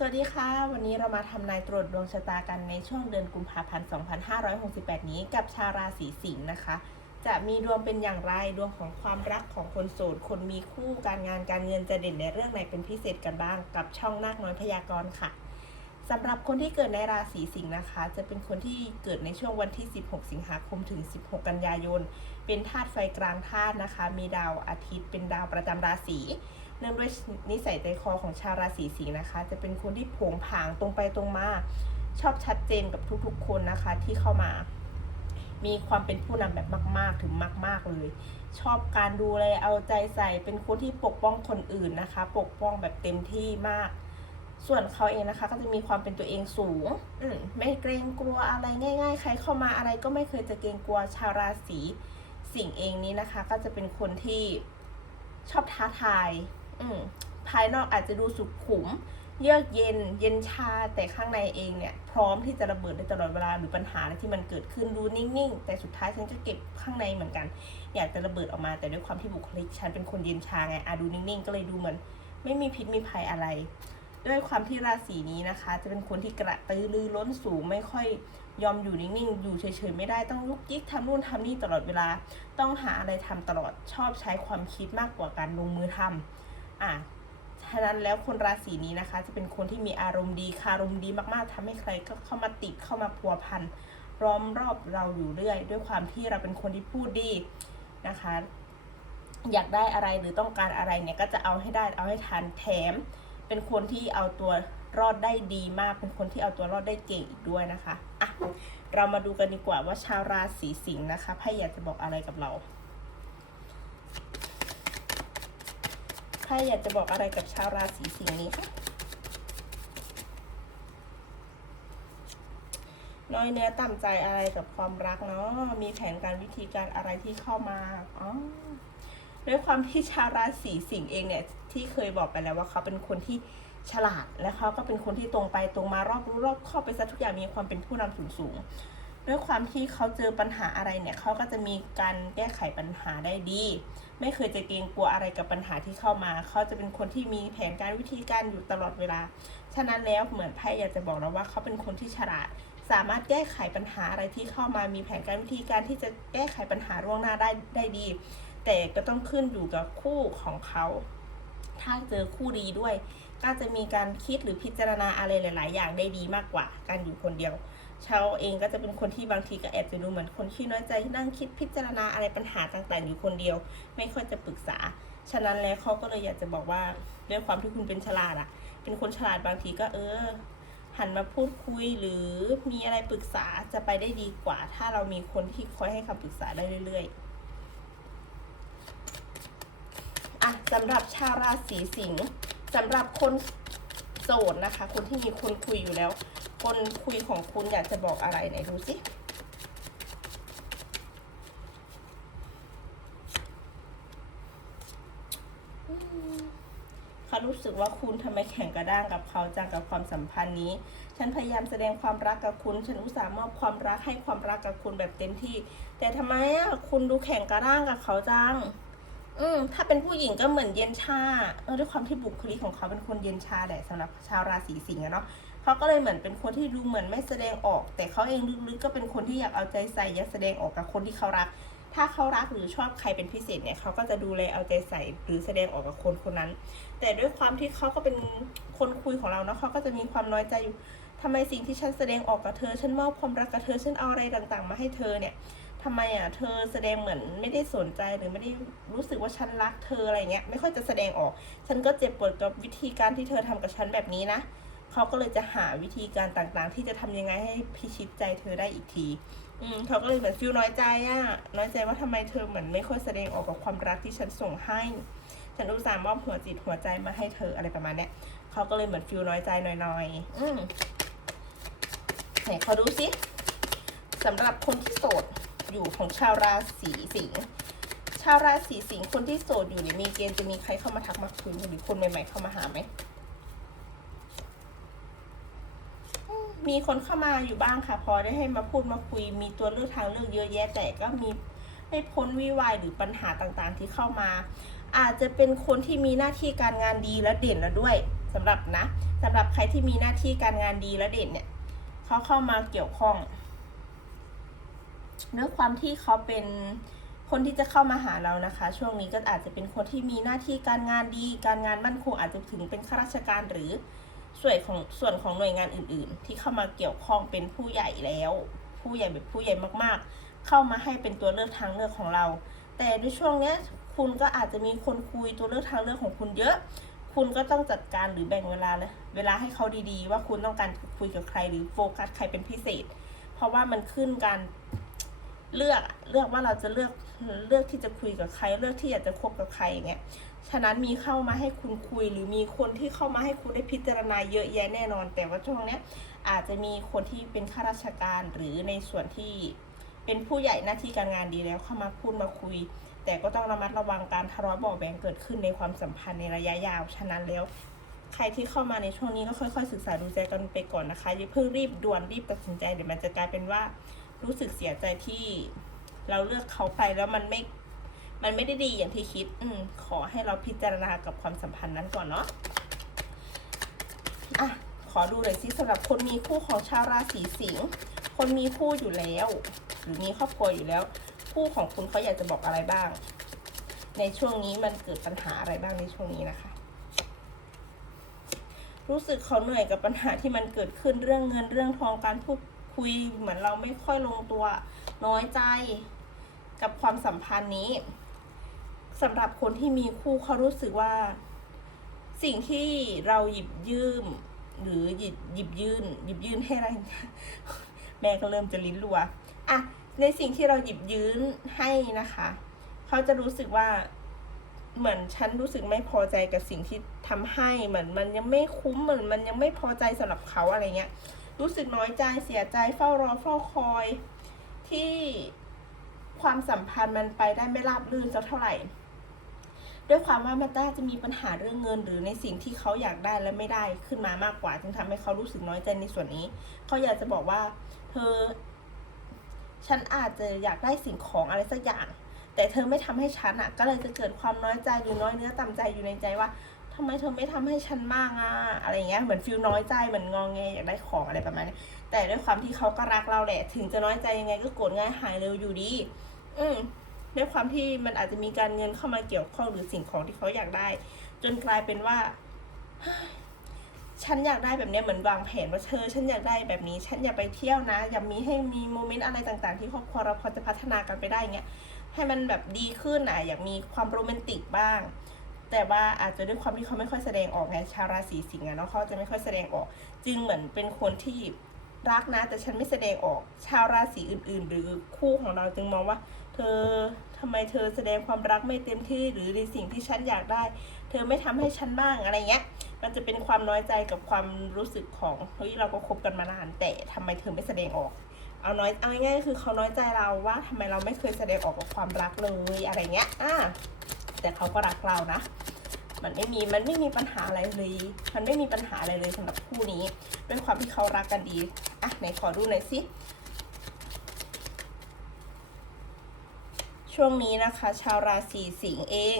สวัสดีค่ะ วันนี้เรามาทำนายตรวจดวงชะตากันในช่วงเดือนกุมภาพันธ์ 2568 นี้กับชาวราศีสิงห์นะคะ จะมีดวงเป็นอย่างไรดวงของความรักของคนโสด คนมีคู่การงานการเงินจะเด่นในเรื่องไหนเป็นพิเศษกันบ้าง กับช่องนาคน้อยพยากรณ์ค่ะ สำหรับคนที่เกิดในราศีสิงห์นะคะ จะเป็นคนที่เกิดในช่วงวันที่ 16 สิงหาคมถึง 16 กันยายน เป็นธาตุไฟกลางธาตุนะคะ มีดาวอาทิตย์เป็นดาวประจำราศีเนื่องด้วยนิสัยใจคอของชาวราศีสิงห์นะคะ จะเป็นคนที่ผงผางตรงไปตรงมา ชอบชัดเจนกับทุกๆ คนนะคะที่เข้ามา มีความเป็นผู้นำแบบมาก ๆ ถึงมาก ๆ เลย ชอบการดูแลเอาใจใส่ เป็นคนที่ปกป้องคนอื่นนะคะ ปกป้องแบบเต็มที่มาก ส่วนเขาเองนะคะ ก็จะมีความเป็นตัวเองสูงอืมไม่เกรงกลัวอะไรง่าย ๆ ใครเข้ามาอะไรก็ไม่เคยจะเกรงกลัวชาวราศีสิงห์เองนี้นะคะ ก็จะเป็นคนที่ชอบท้าทาย อืมภายนอกอาจจะดูสุขุม เยือกเย็น เย็นชาแต่ข้างในเองเนี่ย พร้อมที่จะระเบิดได้ตลอดเวลาหรือปัญหาอะไรที่มันเกิดขึ้นดูนิ่งๆ แต่สุดท้ายฉันจะเก็บข้างในเหมือนกัน อยากจะระเบิดออกมาแต่ด้วยความที่บุคลิกฉันเป็นคนเย็นชาไงอะดูนิ่งๆ ก็เลยดูเหมือน ไม่มีพิษมีภัยอะไร ด้วยความที่ราศีนี้นะคะ จะเป็นคนที่กระตือรือร้นสูงไม่ค่อยยอมอยู่นิ่งๆ อยู่เฉยๆไม่ได้ต้องลุกยิกทำนู่นทำนี่ตลอดเวลา ต้องหาอะไรทำตลอดชอบใช้ความคิดมากกว่าการลงมือทำอะฉะนั้นแล้วคนราศีนี้นะคะ จะเป็นคนที่มีอารมณ์ดีคารมดีมากๆทำให้ใครก็เข้ามาติดเข้ามาพัวพันล้อมรอบเราอยู่เรื่อย ด้วยความที่เราเป็นคนที่พูดดีนะคะ อยากได้อะไรหรือต้องการอะไรเนี่ยก็จะเอาให้ได้เอาให้ทันแถม เป็นคนที่เอาตัวรอดได้ดีมาก เป็นคนที่เอาตัวรอดได้เก่งอีกด้วยนะคะอะเรามาดูกันดีกว่าว่าชาวราศีสิงห์นะคะไพ่อยากจะบอกอะไรกับเราใครอยากจะบอกอะไรกับชาวราศีสิงห์นี้คะน้อยเนื้อต่ำใจอะไรกับความรักเนาะมีแผนการวิธีการอะไรที่เข้ามาอ๋อ ด้วยความที่ชาวราศีสิงห์เองเนี่ยที่เคยบอกไปแล้วว่าเขาเป็นคนที่ฉลาดและเขาก็เป็นคนที่ตรงไปตรงมารอบรู้รอบครอบไปซะทุกอย่างมีความเป็นผู้นำสูงสูงด้วยความที่เขาเจอปัญหาอะไรเนี่ยเขาก็จะมีการแก้ไขปัญหาได้ดี ไม่เคยจะเกรงกลัวอะไรกับปัญหาที่เข้ามา เขาจะเป็นคนที่มีแผนการวิธีการอยู่ตลอดเวลา ฉะนั้นแล้วเหมือนไพ่อยากจะบอกเราว่าเขาเป็นคนที่ฉลาด สามารถแก้ไขปัญหาอะไรที่เข้ามามีแผนการวิธีการที่จะแก้ไขปัญหาล่วงหน้าได้ได้ดี แต่ก็ต้องขึ้นอยู่กับคู่ของเขา ถ้าเจอคู่ดีด้วย ก็จะมีการคิดหรือพิจารณาอะไรหลาย ๆ อย่างได้ดีมากกว่าการอยู่คนเดียวชาวเองก็จะเป็นคนที่บางทีก็แอบจะดูเหมือนคนขี้น้อยใจนั่งคิดพิจารณาอะไรปัญหาต่าง ๆ อยู่คนเดียว ไม่ค่อยจะปรึกษา ฉะนั้นแล้วเขาก็เลยอยากจะบอกว่าด้วยความที่คุณเป็นฉลาดอะเป็นคนฉลาดบางทีก็เออ หันมาพูดคุยหรือมีอะไรปรึกษาจะไปได้ดีกว่า ถ้าเรามีคนที่คอยให้คำปรึกษาได้เรื่อย ๆ อะสำหรับชาวราศีสิงห์สำหรับคนโสดนะคะ คนที่มีคนคุยอยู่แล้ว คนคุยของคุณอยากจะบอกอะไรไหนดูสิเขารู้สึกว่าคุณทำไมแข่งกระด้างกับเขาจังกับความสัมพันธ์นี้ ฉันพยายามแสดงความรักกับคุณ ฉันอุตส่าห์มอบความรักให้ความรักกับคุณแบบเต็มที่ แต่ทำไมอะคุณดูแข่งกระด้างกับเขาจัง อืมถ้าเป็นผู้หญิงก็เหมือนเย็นชาเออด้วยความที่บุคลิกของเขาเป็นคนเย็นชาแหละสำหรับชาวราศีสิงห์อะเนาะเขาก็เลยเหมือนเป็นคนที่ดูเหมือนไม่แสดงออก แต่เขาเองลึกๆก็เป็นคนที่อยากเอาใจใส่อยากแสดงออกกับคนที่เขารัก ถ้าเขารักหรือชอบใครเป็นพิเศษเนี่ยเขาก็จะดูแลเอาใจใส่หรือแสดงออกกับคนคนนั้น แต่ด้วยความที่เขาก็เป็นคนคุยของเราเนาะเขาก็จะมีความน้อยใจอยู่ทำไมสิ่งที่ฉันแสดงออกกับเธอ ฉันมอบความรักกับเธอ ฉันเอาอะไรต่างๆ มาให้เธอเนี่ย ทำไมอะเธอแสดงเหมือนไม่ได้สนใจหรือไม่ได้รู้สึกว่าฉันรักเธออะไรเงี้ยไม่ค่อยจะแสดงออก ฉันก็เจ็บปวดกับวิธีการที่เธอทำกับฉันแบบนี้นะเขาก็เลยจะหาวิธีการต่างๆ ที่จะทำยังไงให้พิชิตใจเธอได้อีกที อืมเขาก็เลยเหมือนฟิลน้อยใจอะน้อยใจว่าทำไมเธอเหมือนไม่ค่อยแสดงออกกับความรักที่ฉันส่งให้ ฉันอุตส่าห์มอบหัวจิตหัวใจมาให้เธออะไรประมาณเนี้ยเขาก็เลยเหมือนฟิลน้อยใจน่อยๆ อืมไหนขาดูสิสำหรับคนที่โสด อยู่ของชาวราศีสิงห์ชาวราศีสิงห์คนที่โสดอยู่เนี่ยมีเกณฑ์จะมีใครเข้ามาทักมาคุยหรือคนใหม่ๆเข้ามาหาไหมมีคนเข้ามาอยู่บ้างค่ะ พอได้ให้มาพูดมาคุย มีตัวเลือกทางเลือกเยอะแยะแต่ก็มีไม่พ้นวิวายหรือปัญหาต่างๆที่เข้ามา อาจจะเป็นคนที่มีหน้าที่การงานดีและเด่นแล้วด้วยสำหรับนะสำหรับใครที่มีหน้าที่การงานดีและเด่นเนี่ยเขาเข้ามาเกี่ยวข้อง เนื้อความที่เขาเป็นคนที่จะเข้ามาหาเรานะคะ ช่วงนี้ก็อาจจะเป็นคนที่มีหน้าที่การงานดี การงานมั่นคงอาจจะถึงเป็นข้าราชการหรือส่วนของส่วนของหน่วยงานอื่น ๆ ที่เข้ามาเกี่ยวข้องเป็นผู้ใหญ่แล้ว ผู้ใหญ่แบบผู้ใหญ่มากๆ เข้ามาให้เป็นตัวเลือกทางเลือกของเรา แต่ในช่วงเนี้ยคุณก็อาจจะมีคนคุยตัวเลือกทางเลือกของคุณเยอะ คุณก็ต้องจัดการหรือแบ่งเวลาเลยเวลาให้เขาดีๆ ว่าคุณต้องการคุยกับใครหรือโฟกัสใครเป็นพิเศษ เพราะว่ามันขึ้นการ เลือกเลือกว่าเราจะเลือกเลือกที่จะคุยกับใคร เลือกที่อยากจะคบกับใครเงี้ยฉะนั้นมีเข้ามาให้คุณคุย หรือมีคนที่เข้ามาให้คุณได้พิจารณาเยอะแยะแน่นอน แต่ว่าช่วงเนี้ยอาจจะมีคนที่เป็นข้าราชการหรือในส่วนที่เป็นผู้ใหญ่หน้าที่การงานดีแล้วเข้ามาพูดมาคุย แต่ก็ต้องระมัดระวังการทะเลาะเบาะแบงเกิดขึ้นในความสัมพันธ์ในระยะยาวฉะนั้นแล้วใครที่เข้ามาในช่วงนี้ก็ค่อยๆ ศึกษาดูใจกันไปก่อนนะคะอย่าเพิ่งรีบด่วนรีบตัดสินใจเดี๋ยวมันจะกลายเป็นว่า รู้สึกเสียใจที่เราเลือกเขาไปแล้วมันไม่ มันไม่ได้ดีอย่างที่คิด อืมขอให้เราพิจารณากับความสัมพันธ์นั้นก่อนเนาะอะขอดูหน่อยสิสำหรับคนมีคู่ของชาวราศีสิงห์คนมีคู่อยู่แล้ว หรือมีครอบครัวอยู่แล้ว คู่ของคุณเขาอยากจะบอกอะไรบ้าง ในช่วงนี้มันเกิดปัญหาอะไรบ้างในช่วงนี้นะคะ รู้สึกเขาเหนื่อยกับปัญหาที่มันเกิดขึ้นเรื่องเงินเรื่องทองการพูด คุยเหมือนเราไม่ค่อยลงตัวน้อยใจกับความสัมพันธ์นี้สำหรับคนที่มีคู่เขารู้สึกว่า สิ่งที่เราหยิบยืม หรือหยิบหยิบยื่น หยิบยื่นให้อะไรแม่ก็เริ่มจะลิ้นรัวอะในสิ่งที่เราหยิบยืนให้นะคะ เขาจะรู้สึกว่าเหมือนฉันรู้สึกไม่พอใจกับสิ่งที่ทำให้เหมือนมันยังไม่คุ้มเหมือนมันยังไม่พอใจสำหรับเขาอะไรเงี้ย รู้สึกน้อยใจเสียใจเฝ้ารอเฝ้าคอย ที่ความสัมพันธ์มันไปได้ไม่ราบรื่นสักเท่าไหร่ ด้วยความว่ามันน่าจะมีปัญหาเรื่องเงิน หรือในสิ่งที่เขาอยากได้และไม่ได้ขึ้นมามากกว่า จึงทำให้เขารู้สึกน้อยใจในส่วนนี้ เขาอยากจะบอกว่า เธอ ฉันอาจจะอยากได้สิ่งของอะไรสักอย่าง แต่เธอไม่ทำให้ฉันอะ ก็เลยจะเกิดความน้อยใจหรือน้อยเนื้อต่ำใจอยู่ในใจว่า ทำไมเธอไม่ทำให้ฉันบ้างอะอะไรเงี้ยเหมือนฟิลน้อยใจเหมือนงองแงอยากได้ของอะไรประมาณนี้แต่ด้วยความที่เขาก็รักเราแหละ ถึงจะน้อยใจยังไงก็โกรธง่ายหายเร็วอยู่ดี อืมด้วยความที่มันอาจจะมีการเงินเข้ามาเกี่ยวข้องหรือสิ่งของที่เขาอยากได้ จนกลายเป็นว่าฉันอยากได้แบบเนี้ยเหมือนวางแผนว่าเธอฉันอยากได้แบบนี้ ฉันอยากไปเที่ยวนะ อยากมีให้มีโมเมนต์อะไรต่างๆ ที่ครอบครัวเราพอจะพัฒนากันไปได้เงี้ยให้มันแบบดีขึ้นอะอยากมีความโรแมนติกบ้าง แต่ว่าอาจจะด้วยความที่เขาไม่ค่อยแสดงออกไงชาวราศีสิงห์อะเนาะเขาจะไม่ค่อยแสดงออก จึงเหมือนเป็นคนที่รักนะ แต่ฉันไม่แสดงออก ชาวราศีอื่น ๆ หรือคู่ของเราจึงมองว่า เธอทำไมเธอแสดงความรักไม่เต็มที่หรือในสิ่งที่ฉันอยากได้ เธอไม่ทำให้ฉันบ้างอะไรเงี้ย มันจะเป็นความน้อยใจกับความรู้สึกของเฮ้ยเราก็คบกันมานานแต่ทำไมเธอไม่แสดงออก เอาน้อยเอาง่ายๆคือเขาน้อยใจเราว่าทำไมเราไม่เคยแสดงออกกับความรักเลยอะไรเงี้ยอ่า แต่เขาก็รักเรานะ มันไม่มีมันไม่มีปัญหาอะไรเลย มันไม่มีปัญหาอะไรเลยสำหรับคู่นี้ด้วยความที่เขารักกันดีอะไหนขอดูหน่อยสิช่วงนี้นะคะ ชาวราศีสิงห์เอง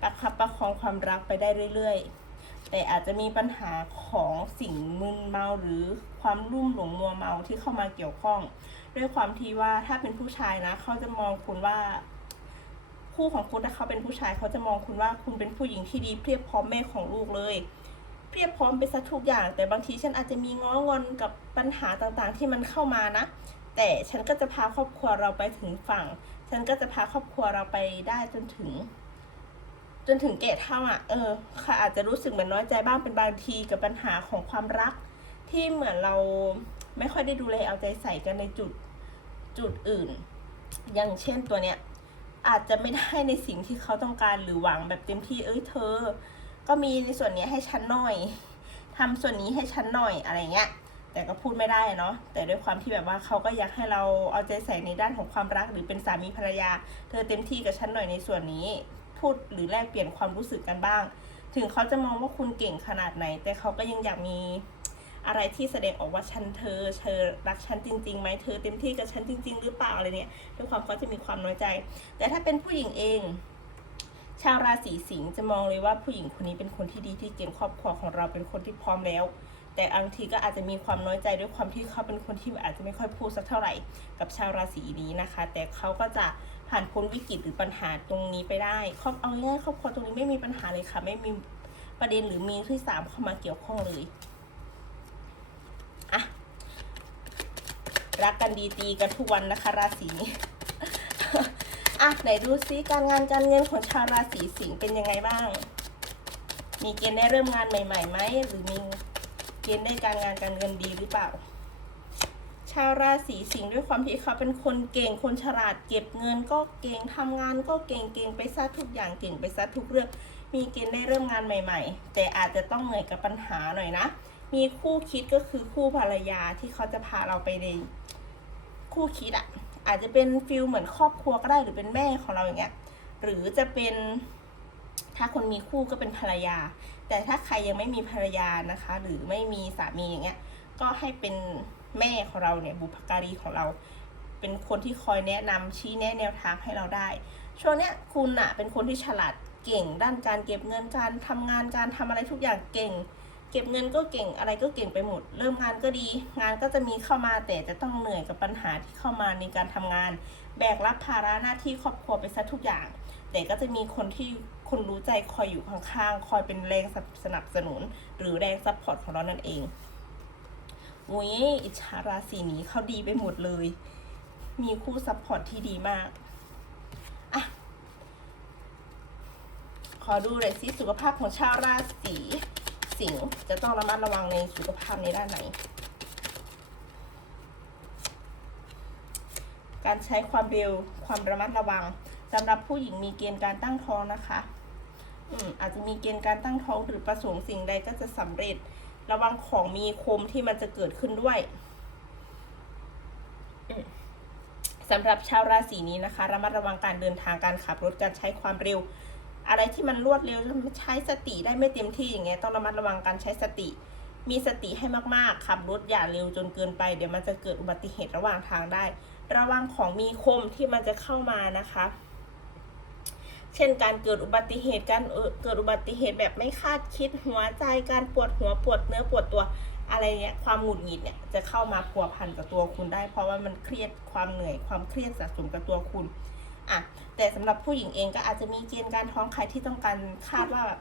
ประคับประคองความรักไปได้เรื่อยๆ แต่อาจจะมีปัญหาของสิ่งมึนเมาหรือความรุ่มหลงมัวเมาที่เข้ามาเกี่ยวข้อง ด้วยความที่ว่าถ้าเป็นผู้ชายนะ เขาจะมองคุณว่า คู่ของคุณถ้าเขาเป็นผู้ชายเขาจะมองคุณว่าคุณเป็นผู้หญิงที่ดีเพียบพร้อมแม่ของลูกเลยเพียบพร้อมไปซะทุกอย่าง แต่บางทีฉันอาจจะมีง้องอนกับปัญหาต่างๆ ที่มันเข้ามานะ แต่ฉันก็จะพาครอบครัวเราไปถึงฝั่ง ฉันก็จะพาครอบครัวเราไปได้จนถึง จนถึงเกตเท่าอะเออค่ะอาจจะรู้สึกเหมือนน้อยใจบ้างเป็นบางทีกับปัญหาของความรัก ที่เหมือนเราไม่ค่อยได้ดูแลเอาใจใส่กันในจุดจุดอื่น อย่างเช่นตัวเนี้ย อาจจะไม่ได้ในสิ่งที่เขาต้องการหรือหวังแบบเต็มที่เอ้ยเธอ ก็มีในส่วนนี้ให้ฉันหน่อยทำส่วนนี้ให้ฉันหน่อยอะไรเงี้ยแต่ก็พูดไม่ได้เนาะแต่ด้วยความที่แบบว่าเขาก็อยากให้เราเอาใจใส่ในด้านของความรักหรือเป็นสามีภรรยา เธอเต็มที่กับฉันหน่อยในส่วนนี้ พูดหรือแลกเปลี่ยนความรู้สึกกันบ้าง ถึงเขาจะมองว่าคุณเก่งขนาดไหน แต่เขาก็ยังอยากมี อะไรที่แสดงออกว่าฉันเธอ เธอรักฉันจริงๆไหมเธอเต็มที่กับฉันจริง ๆ หรือเปล่าอะไรเนี่ยด้วยความเขาจะมีความน้อยใจ แต่ถ้าเป็นผู้หญิงเองชาวราศีสิงห์จะมองเลยว่าผู้หญิงคนนี้เป็นคนที่ดีที่เก่งครอบครัวของเราเป็นคนที่พร้อมแล้ว แต่บางทีก็อาจจะมีความน้อยใจด้วยความที่เขาเป็นคนที่อาจจะไม่ค่อยพูดสักเท่าไหร่ กับชาวราศีนี้นะคะ แต่เขาก็จะผ่านพ้นวิกฤตหรือปัญหาตรงนี้ไปได้ครอบเอาง่ายครอบครัวตรงนี้ไม่มีปัญหาเลยค่ะ ไม่มีประเด็นหรือมีที่สามเข้ามาเกี่ยวข้องเลยอะ รักกันดีตีกันทุกวันนะคะ ราศีนี้อะไหนดูซิการงานการเงินของชาวราศีสิงห์เป็นยังไงบ้าง มีเกณฑ์ได้เริ่มงานใหม่ๆไหมหรือมีเกณฑ์ได้การงานการเงินดีหรือเปล่า ชาวราศีสิงห์ด้วยความที่เขาเป็นคนเก่งคนฉลาดเก็บเงิน ก็เก่งทำงาน ก็เก่งเก่งไปซะทุกอย่างเก่งไปซะทุกเรื่อง มีเกณฑ์ได้เริ่มงานใหม่ ๆ แต่อาจจะต้องเหนื่อยกับปัญหาหน่อยนะ มีคู่คิดก็คือคู่ภรรยาที่เขาจะพาเราไปในคู่คิดอะอาจจะเป็นฟิลเหมือนครอบครัวก็ได้หรือเป็นแม่ของเราอย่างเงี้ย หรือจะเป็น ถ้าคนมีคู่ก็เป็นภรรยา แต่ถ้าใครยังไม่มีภรรยานะคะ หรือไม่มีสามีอย่างเงี้ย ก็ให้เป็นแม่ของเราเนี่ยบุพการีของเรา เป็นคนที่คอยแนะนำชี้แนะแนวทางให้เราได้ ช่วงเนี้ยคุณอะเป็นคนที่ฉลาดเก่งด้านการเก็บเงินการทำงานการทำอะไรทุกอย่างเก่ง ก็บเงินก็เก่งอะไรก็เก่งไปหมด เริ่มงานก็ดี งานก็จะมีเข้ามาแต่จะต้องเหนื่อยกับปัญหาที่เข้ามาในการทำงาน แบกรับภาระหน้าที่ครอบครัวไปซะทุกอย่าง แต่ก็จะมีคนที่คนรู้ใจคอยอยู่ข้างๆ คอยเป็นแรงสนับสนุน หรือแรงซัพพอร์ตของเรานั่นเองอุ้ยอิจฉาราศีนี้เขาดีไปหมดเลย มีคู่ซัพพอร์ตที่ดีมากอะขอดูหน่อยสิสุขภาพของชาวราศี สิงจะต้องระมัดระวังในสุขภาพในด้านไหน การใช้ความเร็วความระมัดระวังสำหรับผู้หญิงมีเกณฑ์การตั้งท้องนะคะอืมอาจจะมีเกณฑ์การตั้งท้องหรือประสงค์สิ่งใดก็จะสำเร็จ ระวังของมีคมที่มันจะเกิดขึ้นด้วยอืมสำหรับชาวราศีนี้นะคะ ระมัดระวังการเดินทางการขับรถการใช้ความเร็ว อะไรที่มันรวดเร็วใช้สติได้ไม่เต็มที่อย่างเงี้ยต้องระมัดระวังการใช้สติ มีสติให้มากๆขับรถอย่าเร็วจนเกินไป เดี๋ยวมันจะเกิดอุบัติเหตุระหว่างทางได้ ระวังของมีคมที่มันจะเข้ามานะคะ เช่นการเกิดอุบัติเหตุการเกิดอุบัติเหตุแบบไม่คาดคิดหัวใจการปวดหัวปวดเนื้อปวดตัวอะไรเงี้ยความหงุดหงิดเนี่ยจะเข้ามาพัวพันกับตัวคุณได้ เพราะว่ามันเครียดความเหนื่อยความเครียดสะสมกับตัวคุณ อะแต่สำหรับผู้หญิงเองก็อาจจะมีเกณฑ์การท้องใครที่ต้องการคาดว่าแบบ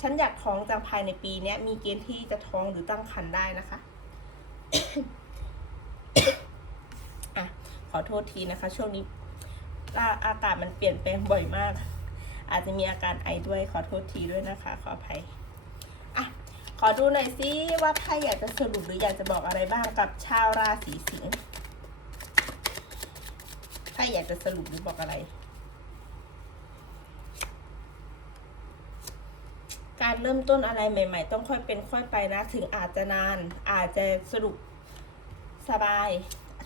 ฉันอยากท้องจังภายในปีนี้มีเกณฑ์ที่จะท้องหรือตั้งครรภ์ได้นะคะอะขอโทษทีนะคะ ช่วงนี้อากาศมันเปลี่ยนแปลงบ่อยมาก อาจจะมีอาการไอด้วยขอโทษทีด้วยนะคะ ขออภัยอะขอดูหน่อยซิว่าไพ่อยากจะสรุปหรืออยากจะบอกอะไรบ้างกับชาวราศีสิงห์ อยากจะสรุปหรือบอกอะไร การเริ่มต้นอะไรใหม่ ๆ ต้องค่อยเป็นค่อยไปนะ ถึงอาจจะนาน อาจจะสรุปสบาย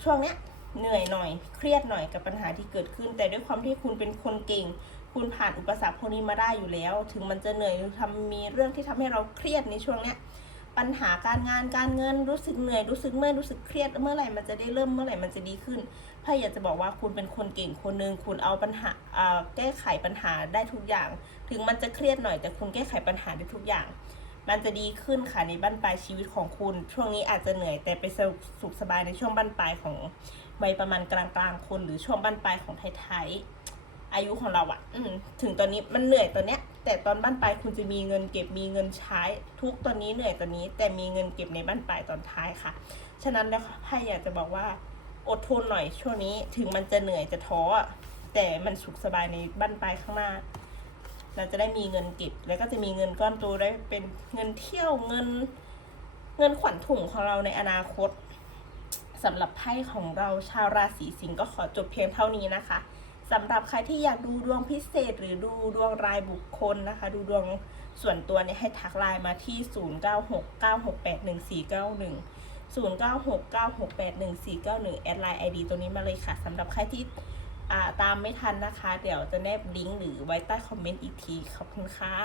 ช่วงเนี้ยเหนื่อยหน่อย เครียดหน่อยกับปัญหาที่เกิดขึ้น แต่ด้วยความที่คุณเป็นคนเก่ง คุณผ่านอุปสรรคพวกนี้มาได้อยู่แล้ว ถึงมันจะเหนื่อยหรือทำมีเรื่องที่ทำให้เราเครียดในช่วงเนี้ย ปัญหาการงานการเงินรู้สึกเหนื่อยรู้สึกเมื่อยรู้สึกเครียดเมื่อไหร่มันจะได้เริ่มเมื่อไหร่มันจะดีขึ้นไพ่อยากจะบอกว่าคุณเป็นคนเก่งคนหนึ่งคุณเอาปัญหาอ่าแก้ไขปัญหาได้ทุกอย่าง ถึงมันจะเครียดหน่อยแต่คุณแก้ไขปัญหาได้ทุกอย่าง มันจะดีขึ้นค่ะในบั้นปลายชีวิตของคุณ ช่วงนี้อาจจะเหนื่อยแต่ไปสุขสบายในช่วงบั้นปลายของวัยประมาณกลางๆคนหรือช่วงบั้นปลายของไทยๆอายุของเราอะอถึงตอนนี้มันเหนื่อยตอนเนี้ย แต่ตอนบั้นปลายคุณจะมีเงินเก็บมีเงินใช้ ทุกตอนนี้เหนื่อยตอนนี้ แต่มีเงินเก็บในบั้นปลายตอนท้ายค่ะ ฉะนั้นแล้วไพ่อยากจะบอกว่า อดทนหน่อยช่วงนี้ถึงมันจะเหนื่อยจะท้อแต่มันสุขสบายในบั้นปลายข้างหน้า เราจะได้มีเงินเก็บ แล้วก็จะมีเงินก้อนโตได้เป็นเงินเที่ยวเงิน เงินขวัญถุงของเราในอนาคตสำหรับไพ่ของเราชาวราศีสิงห์ก็ขอจบเพียงเท่านี้นะคะ สำหรับใครที่อยากดูดวงพิเศษ หรือดูดวงรายบุคคลนะคะ ดูดวงส่วนตัวเนี่ยให้ทักไลน์มาที่ 0969681491 0969681491 แอดไลน์ ID ตัวนี้มาเลยค่ะสำหรับใครที่อ่าตามไม่ทันนะคะ เดี๋ยวจะแนบลิงก์หรือไว้ใต้คอมเมนต์อีกที ขอบคุณค่ะ